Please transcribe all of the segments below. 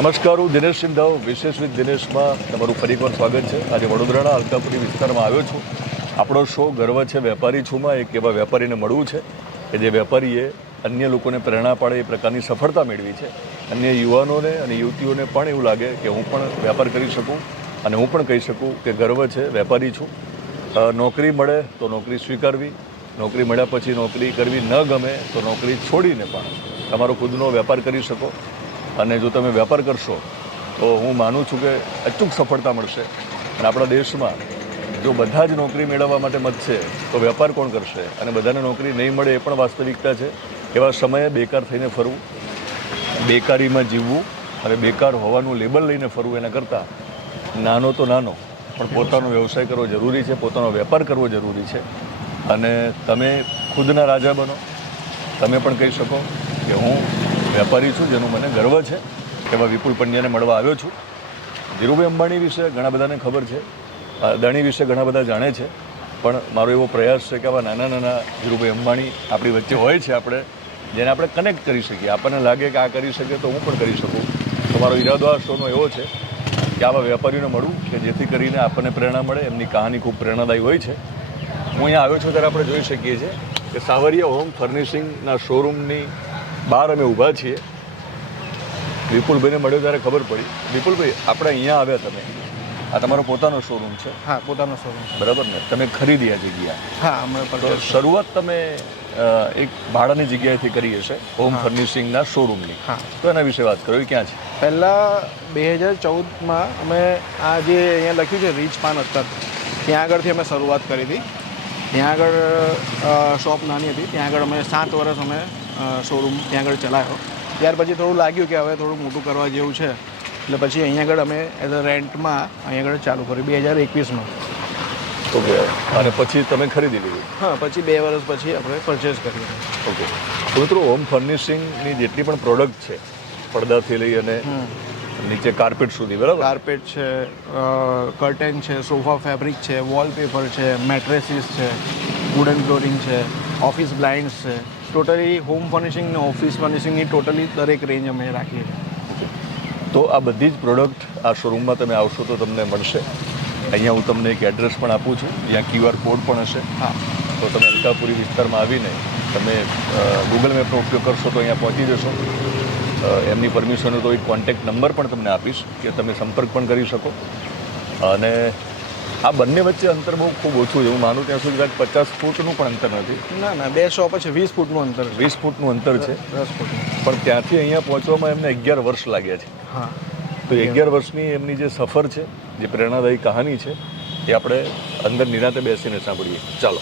નમસ્કાર હું દિનેશ સિંધાવ, વિશેષ વિથ દિનેશમાં તમારું ફરી એકવાર સ્વાગત છે. આજે વડોદરાના અલકાપુરી વિસ્તારમાં આવ્યો છું. આપણો શો ગર્વ છે, વેપારી છુંમાં એક એવા વેપારીને મળવું છે કે જે વેપારીએ અન્ય લોકોને પ્રેરણા પાડે, એ પ્રકારની સફળતા મેળવી છે. અન્ય યુવાનોને અને યુવતીઓને પણ એવું લાગે કે હું પણ વેપાર કરી શકું અને હું પણ કહી શકું કે ગર્વ છે, વેપારી છું. નોકરી મળે તો નોકરી સ્વીકારવી. નોકરી મળ્યા પછી નોકરી કરવી ન ગમે તો નોકરી છોડીને પણ તમારો ખુદનો વેપાર કરી શકો. અને જો તમે વેપાર કરશો, તો હું માનું છું કે અચૂક સફળતા મળશે. અને આપણા દેશમાં જો બધા જ નોકરી મેળવવા માટે મતશે તો વેપાર કોણ કરશે? અને બધાને નોકરી નહીં મળે એ પણ વાસ્તવિકતા છે. એવા સમયે બેકાર થઈને ફરવું, બેકારીમાં જીવવું અને બેકાર હોવાનું લેબલ લઈને ફરવું એના કરતાં નાનો તો નાનો, પણ પોતાનો વ્યવસાય કરવો જરૂરી છે, પોતાનો વેપાર કરવો જરૂરી છે. અને તમે ખુદના રાજા બનો. તમે પણ કહી શકો કે હું વેપારી છું, જેનું મને ગર્વ છે, એવા વિપુલ પંડ્યાને મળવા આવ્યો છું. ધીરુભાઈ અંબાણી વિશે ઘણા બધાને ખબર છે અદાણી વિશે ઘણા બધા જાણે છે, પણ મારો એવો પ્રયાસ છે કે આવા નાના નાના ધીરુભાઈ અંબાણી આપણી વચ્ચે હોય છે આપણે, જેને આપણે કનેક્ટ કરી શકીએ. આપણને લાગે કે આ કરી શકે તો હું પણ કરી શકું. તો મારો ઈરાદો આ શોનો એવો છે કે આવા વેપારીઓને મળું કે જેથી કરીને આપણને પ્રેરણા મળે, એમની કહાની ખૂબ પ્રેરણાદાયી હોય છે. હું અહીંયા આવ્યો છું ત્યારે આપણે જોઈ શકીએ છીએ કે સાવરિયા હોમ ફર્નિશિંગના શોરૂમની બહાર અમે ઊભા છીએ. વિપુલભાઈને મળ્યો ત્યારે ખબર પડી. વિપુલભાઈ આપણે અહીંયા આવ્યા તમે. આ તમારો પોતાનો શોરૂમ છે. હા પોતાનો શોરૂમ છે. બરાબર ને? તમે ખરીદી આ જગ્યા. હા અમે તો શરૂઆત તમે એક ભાડાની જગ્યાએથી કરી હશે હોમ ફર્નિશિંગના શોરૂમની હા. તો એના વિશે વાત કરો ક્યાં છે? પહેલાં બે હજાર ચૌદમાં અમે આ જે અહીંયા લખ્યું છે રીચ પાન અત્તર ત્યાં આગળથી અમે શરૂઆત કરી હતી. ત્યાં આગળ શોપ નાની હતી. ત્યાં આગળ અમે સાત વર્ષ અમે શોરૂમ ત્યાં આગળ ચલાવ્યો ત્યાર પછી થોડું લાગ્યું કે હવે થોડું મોટું કરવા જેવું છે. એટલે પછી અહીંયા આગળ અમે એઝ અ રેન્ટમાં અહીંયા આગળ ચાલુ કર્યું બે હજાર એકવીસમાં. ઓકે અને પછી તમે ખરીદી લીધું? હા પછી બે વર્ષ પછી આપણે પરચેસ કરીએ ઓકે. મિત્રો હોમ ફર્નિશિંગની જેટલી પણ પ્રોડક્ટ છે પડદાથી લઈ અને નીચે કાર્પેટ સુધી બરાબર? કાર્પેટ છે કર્ટેન છે સોફા ફેબ્રિક છે વોલપેપર છે મેટ્રેસીસ છે વુડન ફ્લોરિંગ છે ઓફિસ બ્લાઇન્ડ્સ છે. ટોટલી હોમ ફર્નિશિંગ ને ઓફિસ ફર્નિશિંગની ટોટલી દરેક રેન્જ અમે રાખીએ છીએ. તો આ બધી જ પ્રોડક્ટ આ શોરૂમમાં તમે આવશો તો તમને મળશે. અહીંયા હું તમને એક એડ્રેસ પણ આપું છું. જ્યાં ક્યુઆર કોડ પણ હશે. હા. તો તમે અલકાપુરી વિસ્તારમાં આવીને તમે ગૂગલ મેપનો ઉપયોગ કરશો તો અહીંયા પહોંચી જશો. એમની પરમિશનનો તો એક કોન્ટેક્ટ નંબર પણ તમને આપીશ કે તમે સંપર્ક પણ કરી શકો. અને આ બંને વચ્ચે અંતર બહુ ખૂબ ઓછું છે. હું માનું ત્યાં સુધી કદાચ પચાસ ફૂટનું પણ અંતર નથી. ના ના બે શોપ છે વીસ ફૂટનું અંતર વીસ ફૂટનું અંતર છે. દસ ફૂટ પણ ત્યાંથી અહીંયા પહોંચવામાં એમને અગિયાર વર્ષ લાગ્યા છે. હા. તો અગિયાર વર્ષની એમની જે સફર છે જે પ્રેરણાદાયી કહાની છે એ આપણે અંદર નિરાતે બેસીને સાંભળીએ. ચાલો.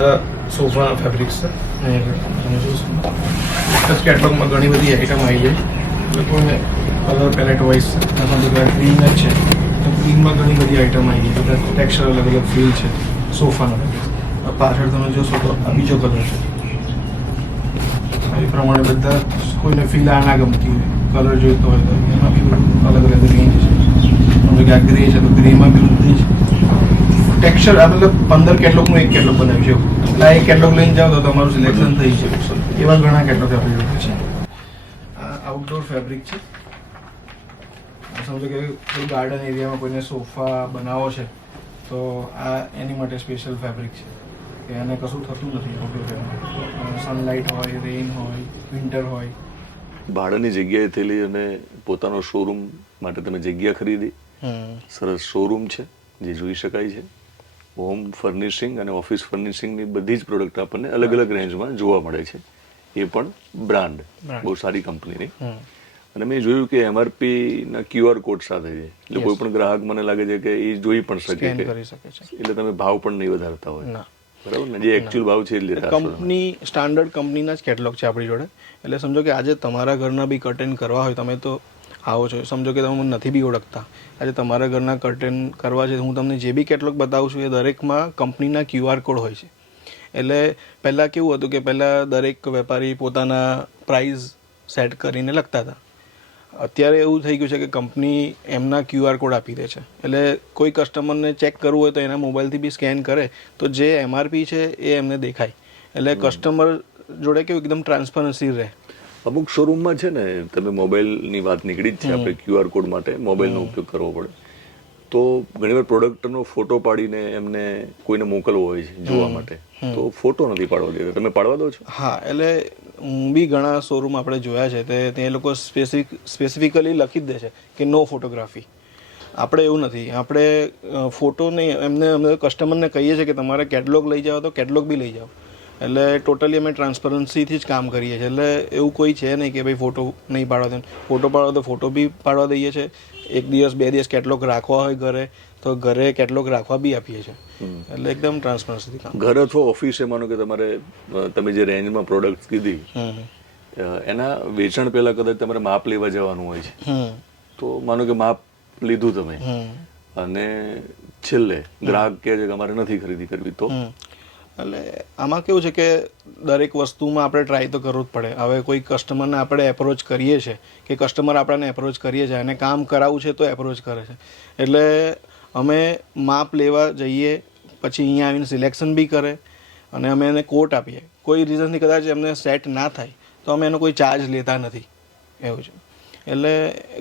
હા સોફા ફેબ્રિક્સ છે. તમે કેટલોગમાં ઘણી બધી આઈટમ આવી જાય. લોકોને કલર પેલેટ વાઇઝ છે એમાં બધા ગ્રીન જ છે. તો ગ્રીનમાં ઘણી બધી આઈટમ આવી ગઈ. બધા ટેક્સચર અલગ અલગ ફીલ છે. સોફાનો. પાછળ તમે જોશો તો આ બીજો કલર છે. એ પ્રમાણે બધા કોઈને ફીલ આ ના ગમતી હોય. કલર જોઈતો હોય તો એમાં બી બધું અલગ અલગ રેન્જ છે. તમે કે આ ગ્રે છે તો ગ્રેમાં બી બધી જ ટેક્સચર આ મતલબ પંદર કેટલોગનું એક કેટલોગ બનાવ્યું છે. એટલે આ એક કેટલોગ લઈને જાઓ તો તમારું સિલેક્શન થઈ જાય એવા ઘણા કેટલોગ આપણી જોડે છે. આ આઉટડોર ફેબ્રિક છે. સમજો કે કોઈ ગાર્ડન એરિયામાં કોઈને સોફા બનાવો છે તો આ એની માટે સ્પેશિયલ ફેબ્રિક છે. કે એને કશું થતું નથી સનલાઇટ હોય રેઇન હોય વિન્ટર હોય. ભાડાની જગ્યાએથી લઈ અને પોતાનો શોરૂમ માટે તમે જગ્યા ખરીદી. સરસ શોરૂમ છે જે જોઈ શકાય છે. હોમ ફર્નિશિંગ અને ઓફિસ ફર્નિશિંગની બધી જ પ્રોડક્ટ આપણને અલગ અલગ રેન્જમાં જોવા મળે છે. એ પણ બ્રાન્ડ બહુ સારી કંપનીની અને મેં જોયું કે એમઆરપી ના ક્યુઆર કોડ સાથે છે. એટલે કોઈ પણ ગ્રાહક મને લાગે છે કે એ જોઈ પણ શકે સ્કેન કરી શકે છે. એટલે તમે ભાવ પણ નહીં વધારતા હોય. ના. બરાબર ને? જે એકચ્યુઅલ ભાવ છે એ જ લેતા હશો તમે. કંપની સ્ટાન્ડર્ડ કંપનીના જ કેટલોગ છે આપણી જોડે. એટલે સમજો કે આજે તમારા ઘરના બી કર્ટેન કરવા હોય તમે તો આવો છો. સમજો કે તમે મને નથી બી ઓળખતા. આજે તમારા ઘરના કર્ટેન કરવા છે હું તમને જે બી કેટલોગ બતાવું છું એ દરેકમાં કંપનીના ક્યુઆર કોડ હોય છે. એટલે પહેલાં કેવું હતું કે પહેલાં દરેક વેપારી પોતાના પ્રાઇઝ સેટ કરીને લખતા હતા. અત્યારે એવું થઈ ગયું છે કે કંપની એમના ક્યુઆર કોડ આપી દે છે. એટલે કોઈ કસ્ટમરને ચેક કરવું હોય તો એના મોબાઈલથી બી સ્કેન કરે તો જે એમઆરપી છે એ એમને દેખાય. એટલે કસ્ટમર જોડે કેવું એકદમ ટ્રાન્સપરન્સી રહે. અમુક શોરૂમમાં છે ને તમે મોબાઈલની વાત નીકળી જ છે આપણે ક્યુઆર કોડ માટે મોબાઈલનો ઉપયોગ કરવો પડે. તો ઘણીવાર પ્રોડક્ટનો ફોટો પાડીને એમને કોઈને મોકલવો હોય છે જોવા માટે તો ફોટો નથી પાડવા દેતા. તમે પાડવા દો છો? હા એટલે હું બી ઘણા શોરૂમ આપણે જોયા છે તે તે લોકો સ્પેસિફિક સ્પેસિફિકલી લખી જ દે છે કે નો ફોટોગ્રાફી આપણે એવું નથી. આપણે ફોટો નહીં એમને અમે કસ્ટમરને કહીએ છીએ કે તમારે કેટલોગ લઈ જાઓ તો કેટલોગ બી લઈ જાઓ. એટલે ટોટલી અમે ટ્રાન્સપરન્સીથી જ કામ કરીએ છીએ. એટલે એવું કોઈ છે નહીં કે ભાઈ ફોટો નહીં પાડવા દે ફોટો પાડો તો ફોટો બી પાડવા દઈએ છીએ. એક દિવસ, બે દિવસ કેટલોગ રાખવા હોય ઘરે. તો ઘરે કેટલોક રાખવા બી આપીએ છીએ. એટલે એકદમ ટ્રાન્સપરન્સીથી કામ. ઘર અથવા ઓફિસે માનો કે તમારે તમે જે રેન્જમાં પ્રોડક્ટ કીધી એના વેચાણ પહેલા કદાચ તમારે માપ લેવા જવાનું હોય છે. તો માનો કે માપ લીધું તમે. અને છેલ્લે ગ્રાહક કહે છે કે અમારે નથી ખરીદી કરવી તો. એટલે આમાં કેવું છે કે દરેક વસ્તુમાં આપણે ટ્રાય તો કરવું જ પડે. હવે કોઈ કસ્ટમરને આપણે એપ્રોચ કરીએ છીએ કે કસ્ટમર આપણને એપ્રોચ કરીએ છીએ અને કામ કરાવવું છે તો એપ્રોચ કરે છે. એટલે અમે માપ લેવા જઈએ પછી અહીંયા આવીને સિલેક્શન બી કરે અને અમે એને કોટ આપીએ. કોઈ રીઝનથી કદાચ એમને સેટ ના થાય તો અમે એનો કોઈ ચાર્જ લેતા નથી. એવું છે. એટલે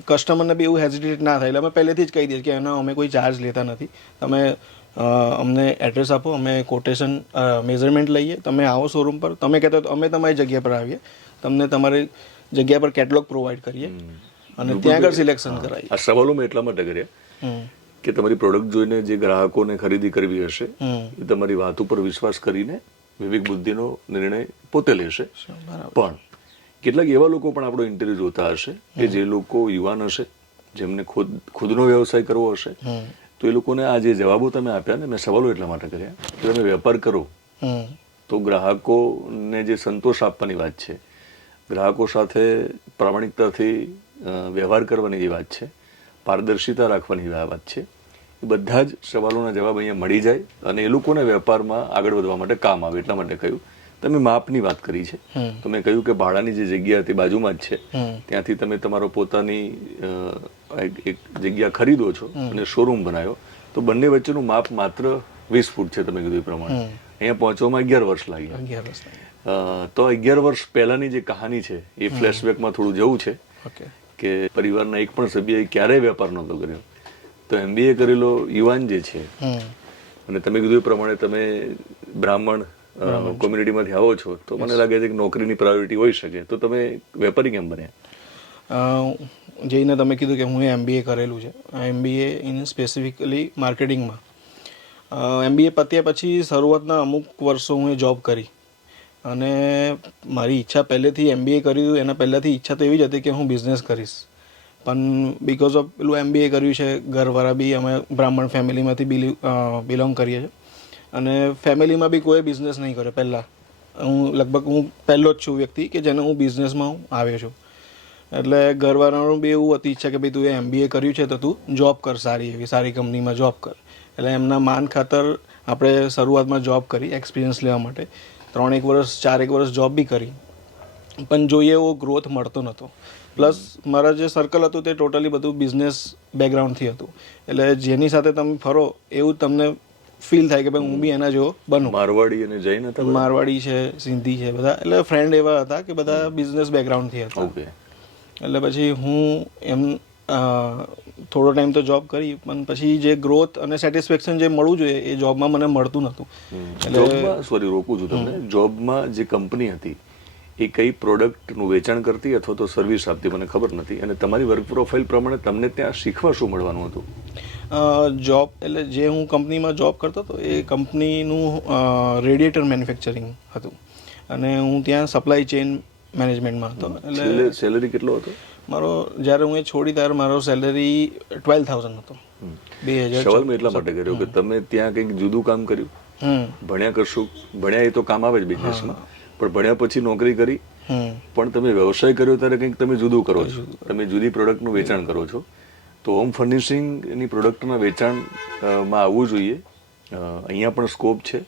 કસ્ટમરને બી એવું હેઝિટેટ ના થાય. એટલે અમે પહેલેથી જ કહી દઈએ કે એનો અમે કોઈ ચાર્જ લેતા નથી. તમે અમને એડ્રેસ આપો અમે કોટેશન મેઝરમેન્ટ લઈએ. તમે આવો શોરૂમ પર. તમે કહેતા તો અમે તમારી જગ્યા પર આવીએ. તમને તમારી જગ્યા પર કેટલોગ પ્રોવાઈડ કરીએ. અને ત્યાં આગળ સિલેક્શન કરાવીએ. આ સવાલો મેં એટલા માટે કર્યા. કે તમારી પ્રોડક્ટ જોઈને જે ગ્રાહકોને ખરીદી કરવી હશે એ તમારી વાત ઉપર વિશ્વાસ કરીને વિવેક બુદ્ધિનો નિર્ણય પોતે લેશે. પણ કેટલાક એવા લોકો પણ આપણો ઇન્ટરવ્યુ જોતા હશે કે જે લોકો યુવાન હશે જેમને ખુદ ખુદનો વ્યવસાય કરવો હશે તો એ લોકોને આ જે જવાબો તમે આપ્યા ને મેં સવાલો એટલા માટે કર્યા કે તમે વેપાર કરો. તો ગ્રાહકોને જે સંતોષ આપવાની વાત છે ગ્રાહકો સાથે પ્રામાણિકતાથી વ્યવહાર કરવાની જે વાત છે પારદર્શિતા રાખવાની વાત છે બધા જ સવાલોના જવાબ અહીંયા મળી જાય અને એ લોકોને વેપારમાં આગળ વધવા માટે કામ આવે એટલા માટે કહ્યું. તમે માપની વાત કરી છે. હમ. તમે કહ્યું કે ભાડાની જે જગ્યા હતી બાજુમાં જ છે. ત્યાંથી તમે તમારો પોતાની એક જગ્યા ખરીદો છો અને શોરૂમ બનાવ્યો. તો બંને વચ્ચેનું માપ માત્ર વીસ ફૂટ છે તમે કીધું એ પ્રમાણે. અહીંયા પહોંચવામાં અગિયાર વર્ષ લાગ્યા. અગિયાર વર્ષ તો અગિયાર વર્ષ પહેલાની જે કહાની છે એ ફ્લેશબેકમાં થોડું જવું છે કે પરિવારના એક પણ સભ્યએ ક્યારેય વેપાર નહોતો કર્યો. તો એમબીએ કરેલો યુવાન જે છે અને તમે કીધું એ પ્રમાણે તમે બ્રાહ્મણ કોમ્યુનિટીમાંથી આવો છો તો મને લાગે છે કે નોકરીની પ્રાયોરિટી હોઈ શકે. તો તમે વેપારી કેમ બન્યા? જઈને તમે કીધું કે હું એમબીએ કરેલું છે. એમબીએ ઇન સ્પેસિફિકલી માર્કેટિંગમાં એમબીએ પત્યા પછી શરૂઆતના અમુક વર્ષો હું એ જોબ કરી. અને મારી ઈચ્છા પહેલેથી એમબીએ કર્યું એના પહેલાંથી ઈચ્છા તો એવી જ હતી કે હું બિઝનેસ કરીશ. પણ બિકોઝ ઓફ પેલું એમબીએ કર્યું છે, ઘરવાળા બી અમે બ્રાહ્મણ ફેમિલીમાંથી બિલોંગ કરીએ છીએ. અને ફેમિલીમાં બી કોઈ બિઝનેસ નહીં કર્યો પહેલાં. હું લગભગ, હું પહેલો જ છું વ્યક્તિ કે જેને હું બિઝનેસમાં હું આવ્યો છું. એટલે ઘરવાળાનું બી એવું હતી ઈચ્છા કે ભાઈ તું એ એમબીએ કર્યું છે તો તું જોબ કર સારી એવી, સારી કંપનીમાં જોબ કર. એટલે એમના માન ખાતર આપણે શરૂઆતમાં જોબ કરી એક્સપિરિયન્સ લેવા માટે. ત્રણ એક વર્ષ ચાર એક વર્ષ જોબ બી કરી. પણ જોઈએ એવો ગ્રોથ મળતો નહોતો. પ્લસ મારા જે સર્કલ હતું તે ટોટલી બધું બિઝનેસ બેકગ્રાઉન્ડથી હતું. એટલે જેની સાથે તમે ફરો એવું તમને ફીલ થાય કે ભાઈ હું બી એના જેવો બનું. મારવાડી અને જૈન હતા મારવાડી છે સિંધી છે બધા. એટલે ફ્રેન્ડ એવા હતા કે બધા બિઝનેસ બેકગ્રાઉન્ડથી હતા. ઓકે એટલે પછી હું એમ થોડો ટાઈમ તો જોબ કરી પણ પછી જે ગ્રોથ અને સેટિસ્ફેક્શન જે મળવું જોઈએ એ જોબમાં મને મળતું નહોતું. એટલે સોરી રોકું છું તમને. જોબમાં જે કંપની હતી એ કઈ પ્રોડક્ટનું વેચાણ કરતી અથવા તો સર્વિસ આપતી મને ખબર નથી. અને તમારી વર્ક પ્રોફાઇલ પ્રમાણે તમને ત્યાં શીખવા શું મળવાનું હતું? જોબ એટલે જે હું કંપનીમાં જોબ કરતો હતો એ કંપનીનું રેડિએટર મેન્યુફેક્ચરિંગ હતું. અને હું ત્યાં સપ્લાય ચેઇન મેનેજમેન્ટમાં હતો. એટલે સેલરી કેટલો હતો? મારો જ્યારે હું એ છોડી ત્યારે મારો સેલરી ટ્વેલ્વ થાઉઝન્ડ હતો. બે હજાર સવાલ મેં એટલા માટે કર્યો કે તમે ત્યાં કંઈક જુદું કામ કર્યું. ભણ્યા કરશું. ભણ્યા એ તો કામ આવે જ બિઝનેસમાં પણ ભણ્યા પછી નોકરી કરી. પણ તમે વ્યવસાય કર્યો ત્યારે કંઈક તમે જુદું કરો છો. તમે જુદી પ્રોડક્ટનું વેચાણ કરો છો. તો હોમ ફર્નિશિંગની પ્રોડક્ટના વેચાણમાં આવવું જોઈએ. અહીંયા પણ સ્કોપ છે.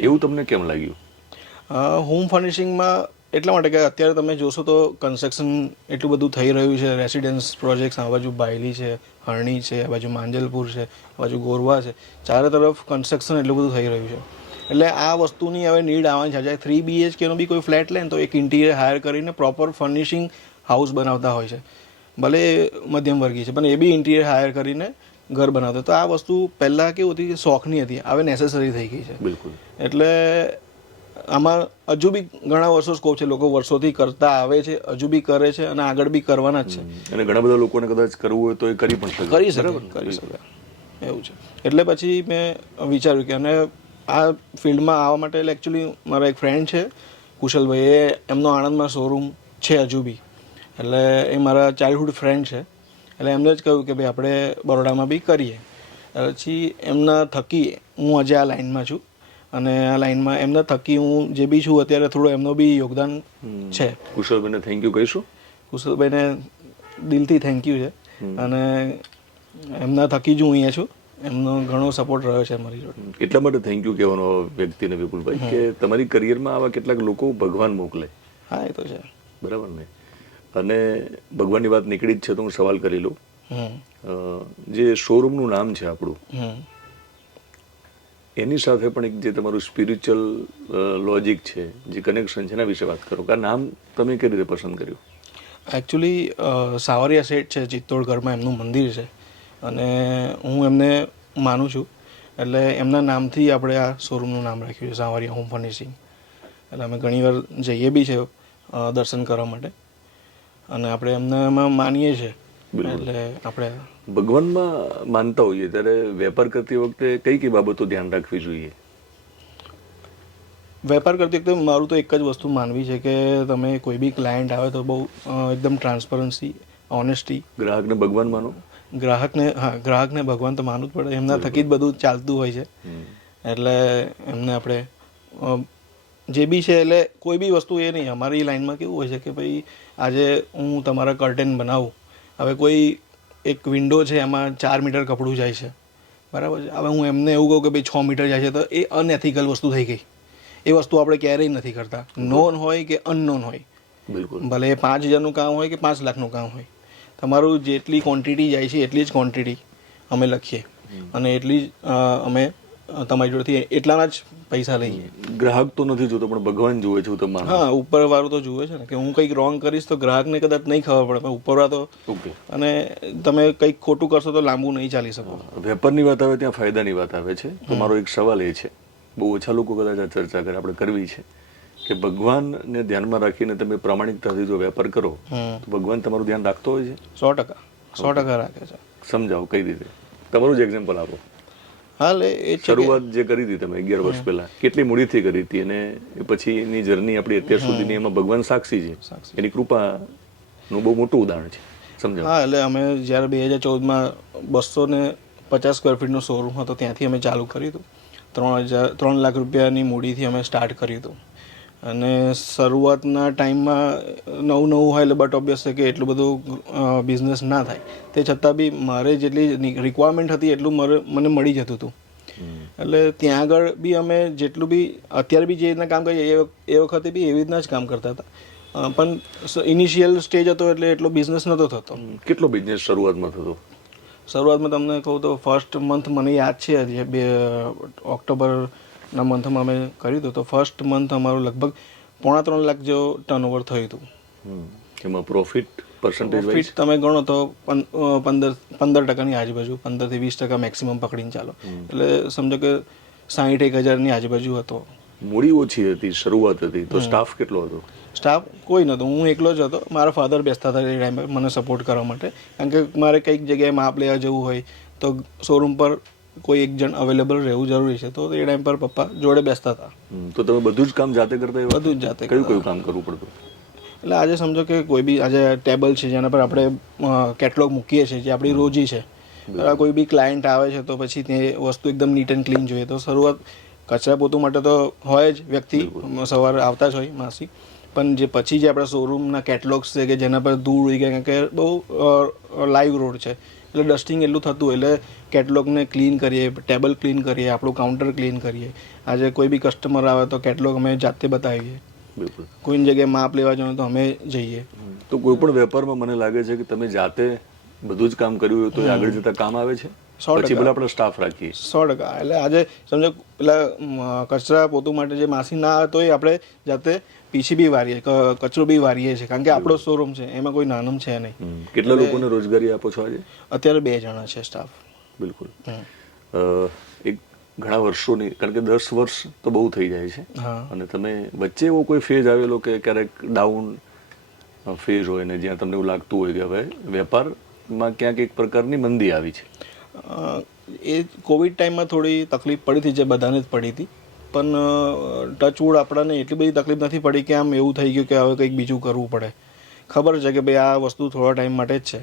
એવું તમને કેમ લાગ્યું? હોમ ફર્નિશિંગમાં એટલા માટે કે અત્યારે તમે જોશો તો કન્સ્ટ્રક્શન એટલું બધું થઈ રહ્યું છે. રેસિડેન્સ પ્રોજેક્ટ્સ આ બાજુ બાયલી છે હરણી છે આ બાજુ માંજલપુર છે આ બાજુ ગોરવા છે. ચારે તરફ કન્સ્ટ્રક્શન એટલું બધું થઈ રહ્યું છે. એટલે આ વસ્તુની હવે નીડ આવવાની છે. જ્યારે થ્રી બીએચકેનો બી કોઈ ફ્લેટ લે ને તો એક ઇન્ટિરિયર હાયર કરીને પ્રોપર ફર્નિશિંગ હાઉસ બનાવતા હોય છે. ભલે મધ્યમ વર્ગી છે પણ એ બી ઇન્ટિરિયર હાયર કરીને ઘર બનાવતા તો આ વસ્તુ પહેલાં કેવું હતી કે શોખની હતી હવે નેસેસરી થઈ ગઈ છે. બિલકુલ. એટલે આમાં હજુ બી ઘણા વર્ષો સ્કોપ છે. લોકો વર્ષોથી કરતા આવે છે હજુ બી કરે છે અને આગળ બી કરવાના જ છે. અને ઘણા બધા લોકોને કદાચ કરવું હોય તો એ કરી પણ શકે. કરી શકે કરી શકે. એવું છે. એટલે પછી મેં વિચાર્યું કે અને આ ફિલ્ડમાં આવવા માટે એટલે એકચ્યુઅલી મારા એક ફ્રેન્ડ છે કુશલભાઈ એ એમનો આણંદમાં શોરૂમ છે હજુ બી એટલે એ મારા ચાઇલ્ડહુડ ફ્રેન્ડ છે. એટલે એમને જ કહ્યું કે ભાઈ આપણે બરોડામાં બી કરીએ. પછી એમના થકી હું આજે આ લાઇનમાં છું. અને આ લાઇનમાં એમના થકી હું જે બી છું અત્યારે થોડું એમનો બી યોગદાન છે. કુશલભાઈને થેન્ક યુ કહીશું? કુશલભાઈને દિલથી થેન્ક યુ છે. અને એમના થકી જ હું અહીંયા છું. એમનો ઘણો સપોર્ટ રહ્યો છે મારી જોડે. એટલા માટે થેન્ક યુ કહેવાનો વ્યક્તિને વિપુલભાઈ? કે તમારી કરિયરમાં આવા કેટલાક લોકો ભગવાન મોકલે. હા એ તો છે. બરાબર ને? અને ભગવાનની વાત નીકળી જ છે તો હું સવાલ કરી લઉં. જે શોરૂમનું નામ છે આપણું એની સાથે પણ એક જે તમારું સ્પિરિચ્યુઅલ લોજિક છે જે કનેક્શન છે એના વિશે વાત કરો. કે નામ તમે કઈ રીતે પસંદ કર્યું? એકચ્યુઅલી સાવરિયા સેટ છે ચિત્તોડગઢમાં એમનું મંદિર છે. અને હું એમને માનું છું. એટલે એમના નામથી આપણે આ શોરૂમનું નામ રાખ્યું છે સાવરિયા હોમ ફર્નિશિંગ એટલે અમે ઘણીવાર જઈએ બી છે દર્શન કરવા માટે. અને આપણે એમને એમાં માનીએ છીએ. એટલે આપણે ભગવાનમાં માનતા હોઈએ ત્યારે વેપાર કરતી વખતે કઈ કઈ બાબતો ધ્યાન રાખવી જોઈએ? વેપાર કરતી વખતે મારું તો એક જ વસ્તુ માનવી છે કે તમે કોઈ બી ક્લાયન્ટ આવે તો બહુ એકદમ ટ્રાન્સપરન્સી ઓનેસ્ટી ગ્રાહકને ભગવાન માનો? ગ્રાહકને હા ગ્રાહકને ભગવાન તો માનવું જ પડે. એમના થકી જ બધું ચાલતું હોય છે. એટલે એમને આપણે જે બી છે એટલે કોઈ બી વસ્તુ એ નહીં. અમારી લાઈનમાં કેવું હોય છે કે ભાઈ આજે હું તમારા કર્ટેન બનાવું. હવે કોઈ એક વિન્ડો છે એમાં ચાર મીટર કપડું જાય છે. બરાબર છે? હવે હું એમને એવું કહું કે ભાઈ છ મીટર જાય છે તો એ અનએથિકલ વસ્તુ થઈ ગઈ. એ વસ્તુ આપણે ક્યારેય નથી કરતા. નોન હોય કે અનનોન હોય. બિલકુલ. ભલે એ પાંચ હજારનું કામ હોય કે પાંચ લાખનું કામ હોય. તમારું જેટલી ક્વોન્ટિટી જાય છે એટલી જ ક્વોન્ટિટી અમે લખીએ. અને એટલી જ અમે તમારી જોડેથી એટલાના જ પૈસા લઈએ. ગ્રાહક તો નથી જોતો પણ ભગવાન જુએ છે તમારે. હા ઉપરવાળો તો જુએ છે ને કે હું કંઈક રોંગ કરીશ તો ગ્રાહકને કદાચ નહીં ખબર પડે પણ ઉપરવાળા તો ઓકે. અને તમે કંઈક ખોટું કરશો તો લાંબુ નહીં ચાલી શકો. વેપારની વાત આવે ત્યાં ફાયદાની વાત આવે છે. તો મારો એક સવાલ એ છે. બહુ ઓછા લોકો કદાચ આ ચર્ચા કરે આપણે કરવી છે. કે ભગવાનને ધ્યાનમાં રાખીને તમે પ્રામાણિકતાથી જો વેપાર કરો તો ભગવાન તમારું ધ્યાન રાખતો હોય છે? સો ટકા. સો ટકા રાખે છે. સમજાવો કઈ રીતે? તમારું જ એક્ઝામ્પલ આપો. હાલ એ શરૂઆત જે કરી હતી તમે અગિયાર વર્ષ પહેલા કેટલી મૂડીથી કરી હતી અને પછીની જર્ની આપણી અત્યાર સુધીની એમાં ભગવાન સાક્ષી છે. એની કૃપાનું બહુ મોટું ઉદાહરણ છે. સમજાવો. હા એટલે અમે જ્યારે બે હજાર ચૌદમાં બસો ને પચાસ સ્ક્વેર ફીટનો શોરૂમ હતો ત્યાંથી અમે ચાલુ કર્યું હતું. ત્રણ હજાર ત્રણ લાખ રૂપિયાની મૂડીથી અમે સ્ટાર્ટ કર્યું હતું. અને શરૂઆતના ટાઈમમાં નવું નવું હોય એટલે બટ ઓબ્વિયસ છે કે એટલું બધું બિઝનેસ ના થાય. તે છતાં બી મારે જેટલી રિક્વાયરમેન્ટ હતી એટલું મારે મને મળી જતું હતું. એટલે ત્યાં આગળ બી અમે જેટલું બી અત્યારે બી જે રીતના કામ કરીએ એ વખતે બી એવી રીતના જ કામ કરતા હતા. પણ ઇનિશિયલ સ્ટેજ હતો એટલે એટલો બિઝનેસ નહોતો થતો. કેટલો બિઝનેસ શરૂઆતમાં થતો? શરૂઆતમાં તમને કહું તો ફર્સ્ટ મંથ મને યાદ છે હજી બે ઓક્ટોબરના મંથમાં અમે કર્યું હતું. તો ફર્સ્ટ મંથ અમારું લગભગ પોણા ત્રણ લાખ જેવો ટર્નઓવર થયું હતું. એમાં પ્રોફિટ પર્સન્ટેજ વાઇઝ તમે ગણો તો પંદર પંદર ટકાની આજુબાજુ પંદરથી વીસ ટકા મેક્સિમમ પકડીને ચાલો. એટલે સમજો કે સાહીઠ એક હજારની આજુબાજુ હતો. મૂડી ઓછી હતી શરૂઆત હતી. તો સ્ટાફ કેટલો હતો? સ્ટાફ કોઈ નહોતો. હું એકલો જ હતો. મારા ફાધર બેસતા હતા એ ટાઈમે મને સપોર્ટ કરવા માટે. કારણ કે મારે કંઈક જગ્યાએ માપ લેવા જવું હોય તો શોરૂમ પર કોઈ એક જણ અવેલેબલ રહેવું જરૂરી છે તો એ ટાઈમ પર પપ્પા જોડે બેસતા હતા. તો તમે બધું જ કામ જાતે કરતા બધું જ જાતે કયું કયું કામ કરવું પડતું? એટલે આજે સમજો કે કોઈ બી આજે ટેબલ છે જેના પર આપણે કેટલોગ મૂકીએ છીએ જે આપણી રોજી છે. કોઈ બી ક્લાયન્ટ આવે છે તો પછી તે વસ્તુ એકદમ નીટ એન્ડ ક્લીન જોઈએ. તો શરૂઆત કચરા પોતું માટે તો હોય જ વ્યક્તિ સવારે આવતા જ હોય માસી. પણ જે પછી જે આપણા શોરૂમના કેટલોગ્સ છે કે જેના પર ધૂળ ઉડી ગયા કે બહુ લાઈવ રોડ છે. એટલે ડસ્ટિંગ એટલું થતું એટલે કેટલોગને ક્લીન કરીએ ટેબલ ક્લીન કરીએ આપણું કાઉન્ટર ક્લીન કરીએ. આજે કોઈ બી કસ્ટમર આવે તો કેટલોગ અમે જાતે બતાવીએ. બિલકુલ. કોઈની જગ્યાએ માપ લેવા જવાનું તો અમે જઈએ. તો કોઈ પણ વેપારમાં મને લાગે છે કે તમે જાતે બધું જ કામ કર્યું હોય તો આગળ જતા કામ આવે છે? સો પછી ટકા. આપણે સ્ટાફ રાખીએ. સો ટકા. એટલે આજે સમજો પેલા કચરા પોતું માટે જે માસી ના આવે તોય આપણે જાતે પીછી બી વારીએ કચરો બી વારીએ છીએ. કારણ કે આપણો શોરૂમ છે એમાં કોઈ નાનું છે નહીં. કેટલા લોકોને રોજગારી આપો છો આજે? અત્યારે બે જણા છે સ્ટાફ બિલકુલ. એક ઘણા વર્ષોની કારણ કે દસ વર્ષ તો બહુ થઈ જાય છે. અને તમે વચ્ચે એવો કોઈ ફેઝ આવેલો કે ક્યારેક ડાઉન ફેઝ હોય ને જ્યાં તમને એવું લાગતું હોય કે હવે વેપારમાં ક્યાંક એક પ્રકારની મંદી આવી છે? એ કોવિડ ટાઈમમાં થોડી તકલીફ પડી હતી જે બધાને જ પડી હતી. પણ ટચવુડ આપણને એટલી બધી તકલીફ નથી પડી કે આમ એવું થઈ ગયું કે હવે કંઈક બીજું કરવું પડે. ખબર છે કે ભાઈ આ વસ્તુ થોડા ટાઈમ માટે જ છે.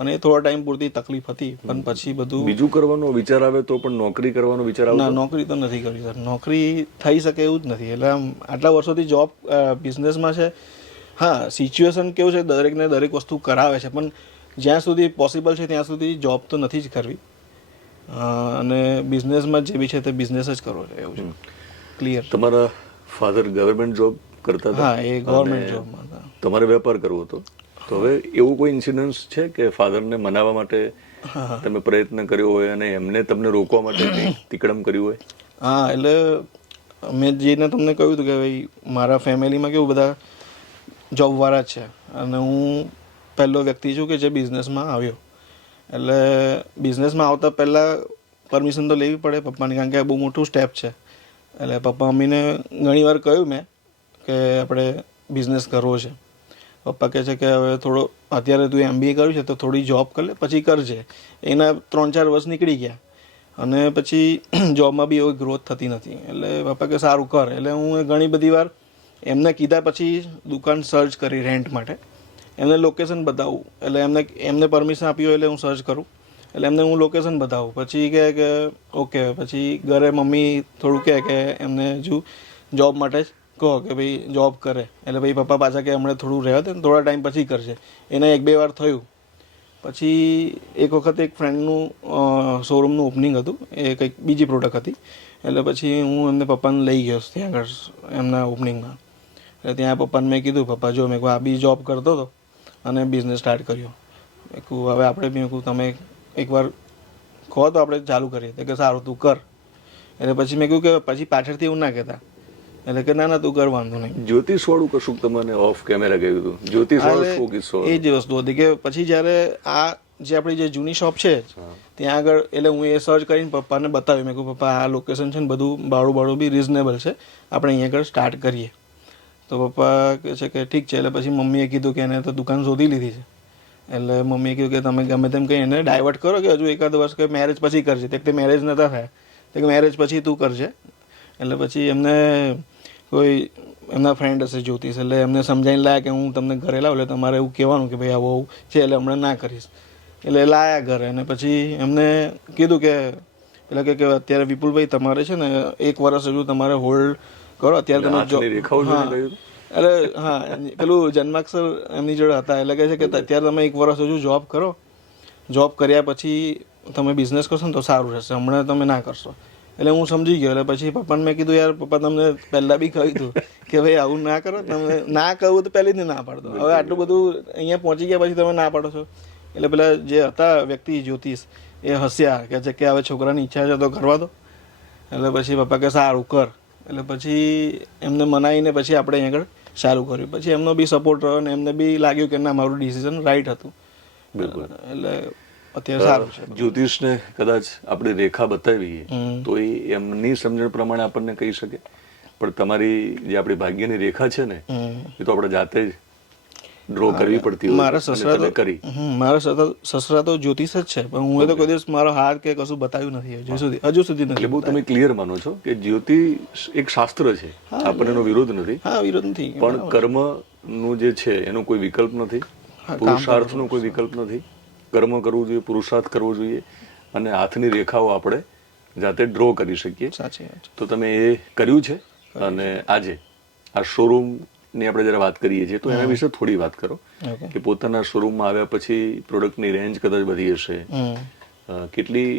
અને થોડા ટાઈમ પૂરતી તકલીફ હતી પણ પછી બધું બીજું કરવાનો વિચાર આવે તો પણ નોકરી કરવાનો વિચાર આવે ના નોકરી તો નથી કરવી સર. નોકરી થઈ શકે એવું જ નથી. એટલે આમ આટલા વર્ષોથી જોબ બિઝનેસમાં છે. હા સિચ્યુએશન કેવું છે? દરેકને દરેક વસ્તુ કરાવે છે પણ જ્યાં સુધી પોસિબલ છે ત્યાં સુધી જોબ તો નથી જ કરવી. અને બિઝનેસમાં જે બી છે તે બિઝનેસ જ કરવો છે એવું છે. ક્લિયર તમારા ફાધર ગવર્મેન્ટ જોબ કરતા હતા? હા એ ગવર્મેન્ટ જોબમાં હતા. તમારે વેપાર કરવો હતો? તો હવે એવું કોઈ ઇન્સિડન્સ છે કે ફાધરને મનાવવા માટે તમે પ્રયત્ન કર્યો હોય અને એમને તમને રોકવા માટે તિકડમ કર્યું હોય? હા, એટલે મેં જેને તમને કહ્યું હતું કે ભાઈ, મારા ફેમિલીમાં કેવું બધા જોબવાળા છે. અને હું પહેલો વ્યક્તિ છું કે જે બિઝનેસમાં આવ્યો. એટલે બિઝનેસમાં આવતા પહેલાં પરમિશન તો લેવી પડે પપ્પાની, કારણ કે આ બહુ મોટું સ્ટેપ છે. એટલે પપ્પા મમ્મીને ઘણીવાર કહ્યું મેં કે આપણે બિઝનેસ કરવો છે. પપ્પા કહે છે કે હવે થોડો, અત્યારે તું એમબીએ કર્યું છે તો થોડી જોબ કર લે, પછી કરજે. એના ત્રણ ચાર વર્ષ નીકળી ગયા. અને પછી જોબમાં બી એવી ગ્રોથ થતી નથી. એટલે પપ્પા કે સારું કર. એટલે હું ઘણી બધી વાર એમને કીધા પછી દુકાન સર્ચ કરી રેન્ટ માટે. એમને લોકેશન બતાવું. એટલે એમને એમને પરમિશન આપી હોય એટલે હું સર્ચ કરું. એટલે એમને હું લોકેશન બતાવું. પછી કહે કે ઓકે પછી ઘરે મમ્મી થોડું કહે કે એમને હજુ જોબ માટે જ કહો કે ભાઈ જોબ કરે. એટલે ભાઈ પપ્પા પાછા કે હમણાં થોડું રહેવા દે ને થોડા ટાઈમ પછી કરશે. એને એક બે વાર થયું. પછી એક વખત એક ફ્રેન્ડનું શોરૂમનું ઓપનિંગ હતું. એ કંઈક બીજી પ્રોડક્ટ હતી. એટલે પછી હું એમને પપ્પાને લઈ ગયો ત્યાં આગળ એમના ઓપનિંગમાં એટલે ત્યાં પપ્પાને મેં કીધું, પપ્પા, જો મેં આ બી જોબ કરતો હતો અને બિઝનેસ સ્ટાર્ટ કર્યો. મેં કહું હવે આપણે બી કહું તમે એકવાર કહો તો આપણે ચાલુ કરીએ. કે, સારું, તું કર. એટલે પછી મેં કહ્યું કે, પછી પાછળથી એવું ના કહેતા. એટલે કે ના ના તું કર વાંધો નહીં. જ્યોતિષ વાળું કશું તમને ઓફ કેમેરા કહ્યું હતું જ્યોતિષ વાળું શું કિસ્સો એ જ વસ્તુ હતી કે પછી જ્યારે આ જે આપણી જે જૂની શોપ છે ત્યાં આગળ એટલે હું એ સર્ચ કરીને પપ્પાને બતાવ્યું. મેં કહ્યું પપ્પા આ લોકેશન છે ને બધું ભાડું ભાડું બી રિઝનેબલ છે. આપણે અહીંયા આગળ સ્ટાર્ટ કરીએ. તો પપ્પા કહે છે કે ઠીક છે એટલે પછી મમ્મીએ કીધું કે એને તો દુકાન શોધી લીધી છે. એટલે મમ્મીએ કીધું કે તમે ગમે તેમ કંઈ એને ડાયવર્ટ કરો કે હજુ એકાદ વર્ષ કે મેરેજ પછી કરજે. તે મેરેજ નતા થાય. તે કે મેરેજ પછી તું કરજે. એટલે પછી એમને કોઈ એમના ફ્રેન્ડ હશે જ્યોતિષ એટલે એમને સમજાવીને લાયા કે હું તમને ઘરે લાવું એટલે તમારે એવું કહેવાનું કે ભાઈ આવું આવું છે એટલે હમણાં ના કરીશ. એટલે લાયા ઘરે અને પછી એમને કીધું કે પેલા કે અત્યારે વિપુલભાઈ તમારે છે ને એક વર્ષ હજુ તમારે હોલ્ડ કરો અત્યારે તમે? અરે હા. પેલું જન્માક્ષર એમની જોડે હતા એટલે કહે છે કે અત્યારે તમે એક વર્ષ હજુ જોબ કરો. જોબ કર્યા પછી તમે બિઝનેસ કરશો ને તો સારું રહેશે હમણાં તમે ના કરશો. એટલે હું સમજી ગયો. એટલે પછી પપ્પાને મેં કીધું યાર પપ્પા તમને પહેલાં બી કહ્યું હતું કે ભાઈ આવું ના કરો. તમે ના કહું તો પહેલી જ ના પાડતો. હવે આટલું બધું અહીંયા પહોંચી ગયા પછી તમે ના પાડો છો. એટલે પેલા જે હતા વ્યક્તિ જ્યોતિષ એ હસ્યા કે છે કે હવે છોકરાની ઈચ્છા છે તો કરવા દો. એટલે પછી પપ્પા કે સારું કર. એટલે પછી એમને મનાવીને પછી આપણે અહીં આગળ સારું કર્યું. પછી એમનો બી સપોર્ટ રહ્યો ને એમને બી લાગ્યું કે ના મારું ડિસિઝન રાઈટ હતું. બિલકુલ. એટલે અત્યારે સારું છે જ્યોતિષને કદાચ આપણે રેખા બતાવીએ તો એ એમની સમજણ પ્રમાણે આપણને કહી શકે. પણ તમારી જે આપણી ભાગ્યની રેખા છે ને એ તો આપણે જાતે જ ડ્રો કરવી પડતી મારા સસરા તો કરી. મારા સસરા તો જ્યોતિષ જ છે પણ હું એ તો કોઈ દિવસ મારો હાથ કે કશું બતાવ્યું નથી હજુ સુધી હજુ સુધી એટલે નથી બહુ તમે ક્લિયર માનો છો કે જ્યોતિષ એક શાસ્ત્ર છે. આપણને એનો વિરોધ નથી. હા વિરોધ નથી. પણ કર્મનું જે છે એનો કોઈ વિકલ્પ નથી. પુરુષાર્થનો કોઈ વિકલ્પ નથી. કર્મ કરવું જોઈએ પુરુષાર્થ કરવો જોઈએ અને હાથની રેખાઓ આપણે જાતે ડ્રો કરી શકીએ. સાચી તો તમે એ કર્યું છે અને આજે આ શોરૂમની આપણે જરા વાત કરીએ છીએ તો એના વિશે થોડી વાત કરો કે પોતાના શોરૂમમાં આવ્યા પછી પ્રોડક્ટની રેન્જ કદાચ વધી હશે. કેટલી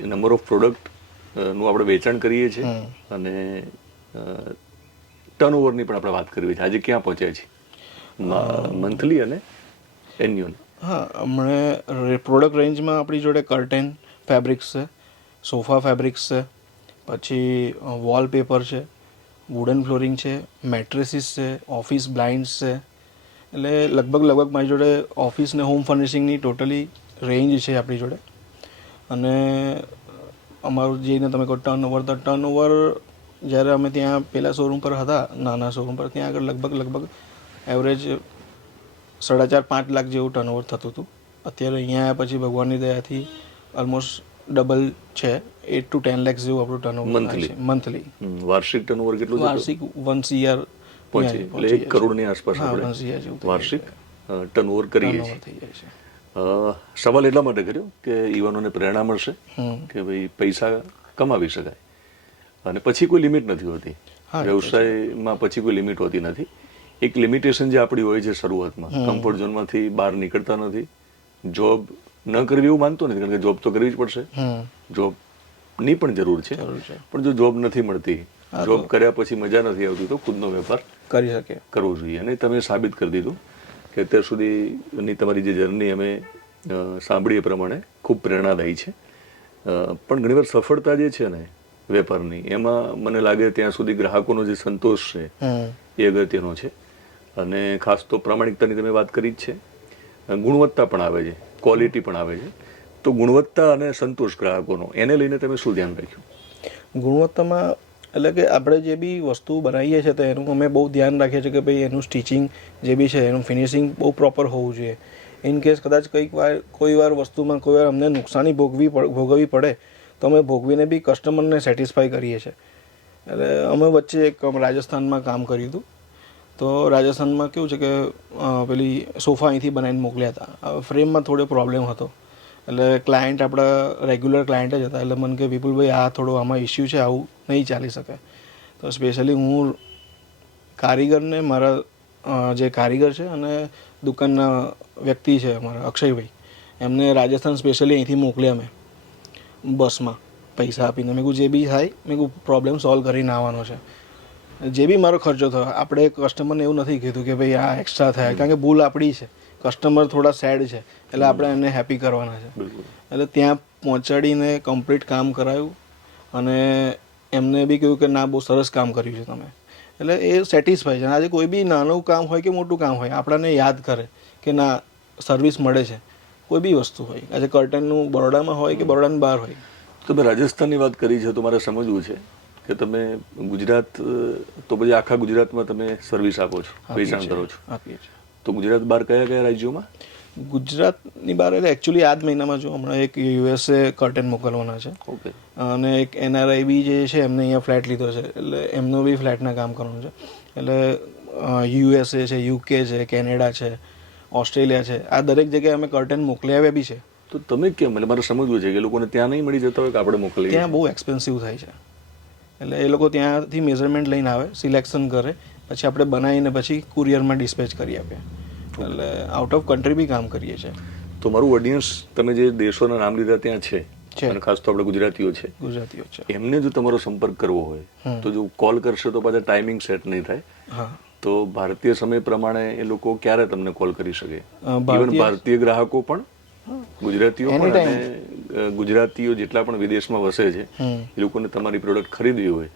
નંબર ઓફ પ્રોડક્ટનું આપણે વેચાણ કરીએ છીએ અને ટર્નઓવરની પણ આપણે વાત કરવી છે. આજે ક્યાં પહોંચ્યા છીએ? મંથલી અને એન્યુઅલ હા, હમણે પ્રોડક્ટ રેન્જમાં આપણી જોડે કર્ટેન ફેબ્રિક્સ છે સોફા ફેબ્રિક્સ છે, પછી વોલપેપર છે વુડન ફ્લોરિંગ છે મેટ્રેસીસ છે ઓફિસ બ્લાઇન્ડ્સ છે. એટલે લગભગ લગભગ મારી જોડે ઓફિસ ને હોમ ફર્નિશિંગની ટોટલી રેન્જ છે આપણી જોડે. અને અમારું જેને તમે કહો ટર્ન ઓવર તો ટર્ન ઓવર જ્યારે અમે ત્યાં પહેલાં શોરૂમ પર હતા, નાના શોરૂમ પર, ત્યાં આગળ લગભગ લગભગ એવરેજ સાડા ચાર પાંચ લાખ જેવું ટર્નઓવર થતું હતું. અત્યારે અહીંયા આવ્યા પછી ભગવાનની દયાથી ઓલમોસ્ટ ડબલ છે એટ ટુ ટેન લેક્સ જેવું આપણું ટર્નઓવર મંથલી મંથલી વાર્ષિક ટર્નઓવર કેટલું વાર્ષિક વન સીઆર પહોંચે એટલે એક કરોડની આસપાસ વાર્ષિક ટર્નઓવર કરીએ છીએ. સવાલ એટલા માટે કર્યો કે યુવાનોને પ્રેરણા મળશે કે ભાઈ પૈસા કમાવી શકાય. અને પછી કોઈ લિમિટ નથી હોતી. વ્યવસાયમાં પછી કોઈ લિમિટ હોતી નથી. એક લિમિટેશન જે આપણી હોય છે શરૂઆતમાં. કમ્ફર્ટ ઝોનમાંથી બહાર નીકળતા નથી. જોબ ન કરવી એવું માનતો નથી કારણ કે જોબ તો કરવી જ પડશે. જોબની પણ જરૂર છે. પણ જો જોબ નથી મળતી જોબ કર્યા પછી મજા નથી આવતી તો ખુદનો વેપાર કરી શકે કરવો જોઈએ. અને તમે સાબિત કરી દીધું કે અત્યાર સુધીની તમારી જે જર્ની અમે સાંભળીએ સાંભળી એ પ્રમાણે ખૂબ પ્રેરણાદાયી છે. પણ ઘણીવાર સફળતા જે છે ને વેપારની એમાં મને લાગે ત્યાં સુધી ગ્રાહકોનો જે સંતોષ છે એ અગત્યનો છે. અને ખાસ તો પ્રામાણિકતાની તમે વાત કરી જ છે. ગુણવત્તા પણ આવે છે ક્વોલિટી પણ આવે છે. તો ગુણવત્તા અને સંતોષ ગ્રાહકોનો, એને લઈને તમે શું ધ્યાન રાખ્યું? ગુણવત્તામાં, એટલે કે આપણે જે બી વસ્તુ બનાવીએ છીએ, તો એનું અમે બહુ ધ્યાન રાખીએ છીએ કે ભાઈ એનું સ્ટિચિંગ જે બી છે, એનું ફિનિશિંગ બહુ પ્રોપર હોવું જોઈએ. ઇન કેસ કદાચ કંઈક વાર, કોઈ વાર વસ્તુમાં કોઈ વાર અમને નુકસાની ભોગવી ભોગવવી પડે, તો અમે ભોગવીને બી કસ્ટમરને સેટિસ્ફાય કરીએ છીએ. એટલે અમે વચ્ચે એક રાજસ્થાનમાં કામ કર્યું હતું. તો રાજસ્થાનમાં કેવું છે કે પેલી સોફા અહીંથી બનાવીને મોકલ્યા હતા. ફ્રેમમાં થોડો પ્રોબ્લેમ હતો. એટલે ક્લાયન્ટ આપણા રેગ્યુલર ક્લાયન્ટ જ હતા. એટલે મને કે, વિપુલભાઈ, આ થોડો આમાં ઇસ્યુ છે, આવું નહીં ચાલી શકે. તો સ્પેશિયલી હું કારીગરને મારા જે કારીગર છે અને દુકાનના વ્યક્તિ છે અમારા, અક્ષયભાઈ, એમને રાજસ્થાન સ્પેશિયલી અહીંથી મોકલ્યા મેં બસમાં પૈસા આપીને. મેં કહું જે બી થાય, મેં કહું પ્રોબ્લેમ સોલ્વ કરીને આવવાનો છે. જે બી મારો ખર્ચો થયો આપણે કસ્ટમરને એવું નથી કીધું કે ભાઈ આ એક્સ્ટ્રા થાય કારણ કે ભૂલ આપણી છે. કસ્ટમર થોડા સેડ છે એટલે આપણે એને હેપી કરવાના છે. એટલે ત્યાં પહોંચાડીને કમ્પ્લીટ કામ કરાયું અને એમને બી કહ્યું કે ના બહુ સરસ કામ કર્યું છે તમે. એટલે એ સેટિસ્ફાય છે. અને આજે કોઈ બી નાનું કામ હોય કે મોટું કામ હોય આપણને યાદ કરે કે ના સર્વિસ મળે છે. કોઈ બી વસ્તુ હોય આજે કર્ટનનું બરોડામાં હોય કે બરોડાની બહાર હોય. તમે રાજસ્થાનની વાત કરી છે તો મારે સમજવું છે. કે તમે ગુજરાત તો પછી આખા ગુજરાતમાં તમે સર્વિસ આપો છો વેચાણ કરો છો. આપીએ છીએ. તો ગુજરાત બહાર કયા કયા રાજ્યોમાં? ગુજરાતની બહાર એટલે એકચ્યુઅલી આ જ મહિનામાં જો હમણાં એક યુએસએ કર્ટેન મોકલવાના છે. ઓકે. અને એક એનઆરઆઈ બી જે છે એમને અહીંયા ફ્લેટ લીધો છે. એટલે એમનો બી ફ્લેટના કામ કરવાનું છે. એટલે યુએસએ છે યુકે છે કેનેડા છે ઓસ્ટ્રેલિયા છે. આ દરેક જગ્યાએ અમે કર્ટેન મોકલી આવ્યા બી છે. તો તમે કેમ? એટલે મારે સમજવું છે કે લોકોને ત્યાં નહીં મળી જતા હોય કે આપણે મોકલીએ? ત્યાં બહુ એક્સપેન્સિવ થાય છે. એટલે એ લોકો ત્યાંથી મેઝરમેન્ટ લઈને આવે સિલેક્શન કરે પછી આપણે બનાવીને પછી કુરિયરમાં ડિસ્પેચ કરી આપીએ. એટલે આઉટ ઓફ કન્ટ્રી બી કામ કરીએ છીએ. તો મારું ઓડિયન્સ તમે જે દેશોના નામ લીધા ત્યાં છે. અને ખાસ તો આપણે ગુજરાતીઓ છે. ગુજરાતીઓ છે. એમને જો તમારો સંપર્ક કરવો હોય તો જો કોલ કરશે તો પાછા ટાઈમિંગ સેટ નહીં થાય. તો ભારતીય સમય પ્રમાણે એ લોકો ક્યારે તમને કોલ કરી શકે? ઇવન ભારતીય ગ્રાહકો પણ ગુજરાતીઓ પણ ગુજરાતીઓ જેટલા પણ વિદેશમાં વસે છે એ લોકોને તમારી પ્રોડક્ટ ખરીદવી હોય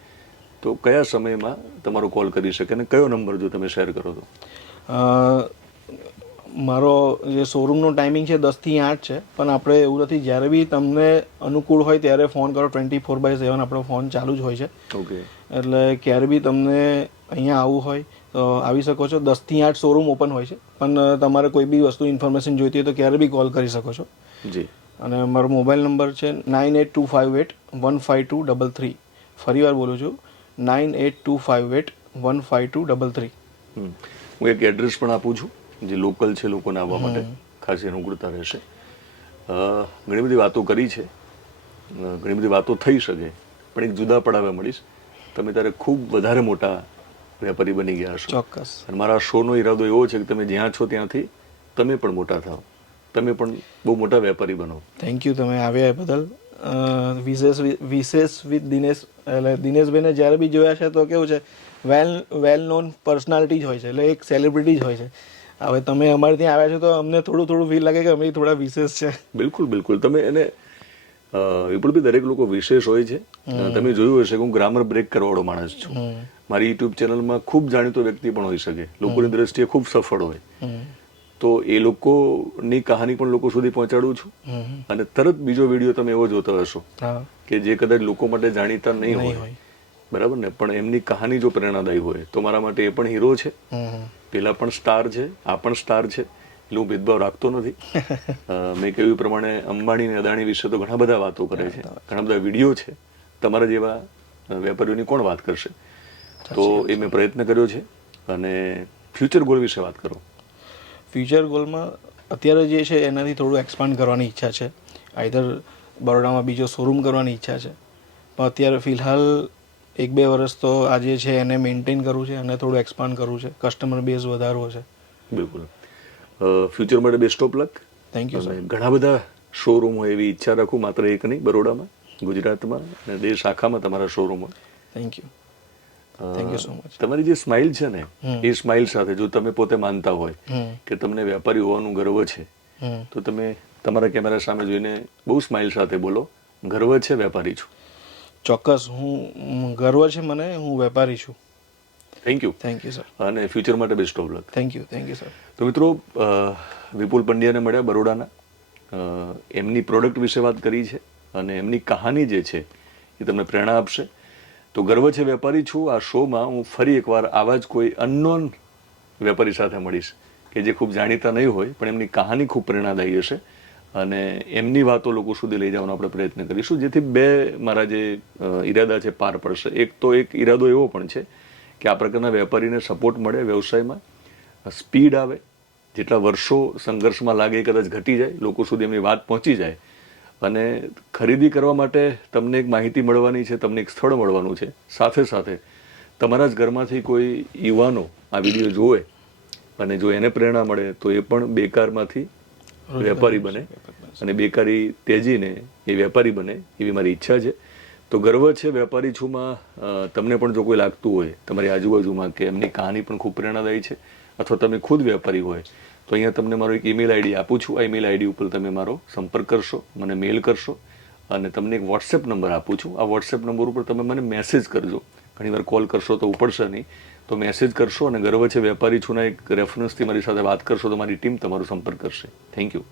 તો કયા સમયમાં તમારો કોલ કરી શકે અને કયો નંબર જો તમે શેર કરો તો? મારો જે શોરૂમનો ટાઈમિંગ છે દસથી આઠ છે પણ આપણે એવું નથી જ્યારે બી તમને અનુકૂળ હોય ત્યારે ફોન કરો ટ્વેન્ટી ફોર બાય સેવન આપણો ફોન ચાલુ જ હોય છે. ઓકે. એટલે ક્યારે બી તમને અહીંયા આવવું હોય તો આવી શકો છો. દસથી આઠ શોરૂમ ઓપન હોય છે પણ તમારે કોઈ બી વસ્તુ ઇન્ફોર્મેશન જોઈતી હોય તો ક્યારે બી કોલ કરી શકો છો. જી. અને મારો મોબાઈલ નંબર છે nine eight two five eight one five two double three. ફરી વાર બોલું છું nine eight two five eight one five two double three. હું એક એડ્રેસ પણ આપું છું જે લોકલ છે લોકોને આવવા માટે ખાસ અનુકૂળતા રહેશે. ઘણી બધી વાતો કરી છે. ઘણી બધી વાતો થઈ શકે પણ એક જુદા પડાવે મળીશ. તમે ત્યારે ખૂબ વધારે મોટા વેપારી બની ગયા છો ચોક્કસ. અને મારા શોનો ઈરાદો એવો છે કે તમે જ્યાં છો ત્યાંથી તમે પણ મોટા થાઓ તમે પણ બહુ મોટા વેપારી બનો. થેન્ક યુ તમે આવ્યા બદલ. વિશેષ વિશેષ વિથ દિનેશ એટલે દિનેશભાઈને જ્યારે બી જોયા છે તો કેવું છે વેલ વેલ નોન પર્સનાલિટી જ હોય છે એટલે એક સેલિબ્રિટી જ હોય છે. હવે તમે અમારે ત્યાં આવ્યા છો તો અમને થોડું થોડું ફીલ લાગે કે અમે થોડા વિશેષ છે. બિલકુલ બિલકુલ. તમે એને વિપુલભાઈ દરેક લોકો વિશેષ હોય છે. તમે જોયું હશે કે હું ગ્રામર બ્રેક કરવાવાળો માણસ છું. મારી યુટ્યુબ ચેનલમાં ખૂબ જાણીતો વ્યક્તિ પણ હોઈ શકે. લોકોની દ્રષ્ટિએ ખૂબ સફળ હોય. તો એ લોકોની કહાની પણ લોકો સુધી પહોંચાડું છું. અને તરત બીજો વીડિયો તમે એવો જોતો હશો કે જે કદાચ લોકો માટે જાણીતા નહીં હોય. બરાબર ને? પણ એમની કહાની જો પ્રેરણાદાયી હોય તો મારા માટે એ પણ હીરો છે. પેલા પણ સ્ટાર છે આ પણ સ્ટાર છે. એટલે હું ભેદભાવ રાખતો નથી. મેં કહ્યું પ્રમાણે અંબાણી અને અદાણી વિશે તો ઘણા બધા વાતો કરે છે. ઘણા બધા વીડિયો છે. તમારા જેવા વેપારીઓની કોણ વાત કરશે? તો એ મેં પ્રયત્ન કર્યો છે. અને ફ્યુચર ગોલ વિશે વાત કરો. ફ્યુચર ગોલમાં અત્યારે જે છે એનાથી થોડું એક્સપાન્ડ કરવાની ઈચ્છા છે. આઈધર બરોડામાં બીજો શોરૂમ કરવાની ઈચ્છા છે. પણ અત્યારે ફિલહાલ એક બે વર્ષ તો આજે છે એને મેન્ટેન કરવું છે અને થોડું એક્સપાન્ડ કરવું છે. કસ્ટમર બેઝ વધારવો છે. બિલકુલ. ફ્યુચર માટે best of luck thank you sir ઘણા બધા શોરૂમ હોય એવી ઈચ્છા રાખું માત્ર એક નહીં બરોડામાં ગુજરાતમાં અને દેશ આખામાં તમારા શોરૂમ હોય. Thank you uh, you so much તમારી જે સ્માઇલ છે ને એ સ્માઇલ સાથે જો તમે પોતે માનતા હોય કે તમને વેપારી હોવાનું ગર્વ છે તો તમે તમારા કેમેરા સામે જોઈને બહુ સ્માઇલ સાથે બોલો ગર્વ છે વેપારી છું. ચોક્કસ હું ગર્વ છે મને હું વેપારી છું. Thank you thank you sir અને ફ્યુચર માટે best of luck thank you thank you sir તો મિત્રો વિપુલ પંડ્યાને મળ્યા બરોડાના. એમની પ્રોડક્ટ વિશે વાત કરી છે અને એમની કહાની જે છે એ તમને પ્રેરણા આપશે. તો ગર્વ છે વેપારી છું. આ શોમાં હું ફરી એકવાર આવા જ કોઈ અનનોન વેપારી સાથે મળીશ કે જે ખૂબ જાણીતા નહીં હોય, પણ એમની કહાની ખૂબ પ્રેરણાદાયી હશે. અને એમની વાતો લોકો સુધી લઈ જવાનો આપણે પ્રયત્ન કરીશું. જેથી બે મારા જે ઈરાદા છે પાર પડશે. એક તો એક ઈરાદો એવો પણ છે કે આ પ્રકારના વેપારીને સપોર્ટ મળે વ્યવસાયમાં. સ્પીડ આવે. જેટલા વર્ષો સંઘર્ષમાં લાગે કદાચ ઘટી જાય, લોકો સુધી એમની વાત પહોંચી જાય. અને ખરીદી કરવા માટે તમને એક માહિતી મળવાની છે તમને એક સ્થળ મળવાનું છે. સાથે સાથે તમારા જ ઘરમાંથી કોઈ યુવાનો આ વીડિયો જોવે અને જો એને પ્રેરણા મળે તો એ પણ બેકારમાંથી વેપારી બને અને બેકારી તેજીને એ વેપારી બને એવી મારી ઈચ્છા છે. તો ગર્વ છે વેપારી છુંમાં તમને પણ જો કોઈ લાગતું હોય તમારી આજુબાજુમાં કે એમની કહાની પણ ખૂબ પ્રેરણાદાયી છે અથવા તમે ખુદ વેપારી હોય તો અહીંયા તમને મારો એક ઈમેલ આઈડી આપું છું. આ ઈમેલ આઈડી ઉપર તમે મારો સંપર્ક કરશો, મને મેલ કરશો અને તમને એક વોટ્સએપ નંબર આપું છું. આ વોટ્સએપ નંબર ઉપર તમે મને મેસેજ કરજો. ઘણીવાર કોલ કરશો તો ઉપડશે નહીં. તો મેસેજ કરશો અને ગર્વ છે, વેપારી છું એક રેફરન્સથી મારી સાથે વાત કરશો તો મારી ટીમ તમારો સંપર્ક કરશે. Thank you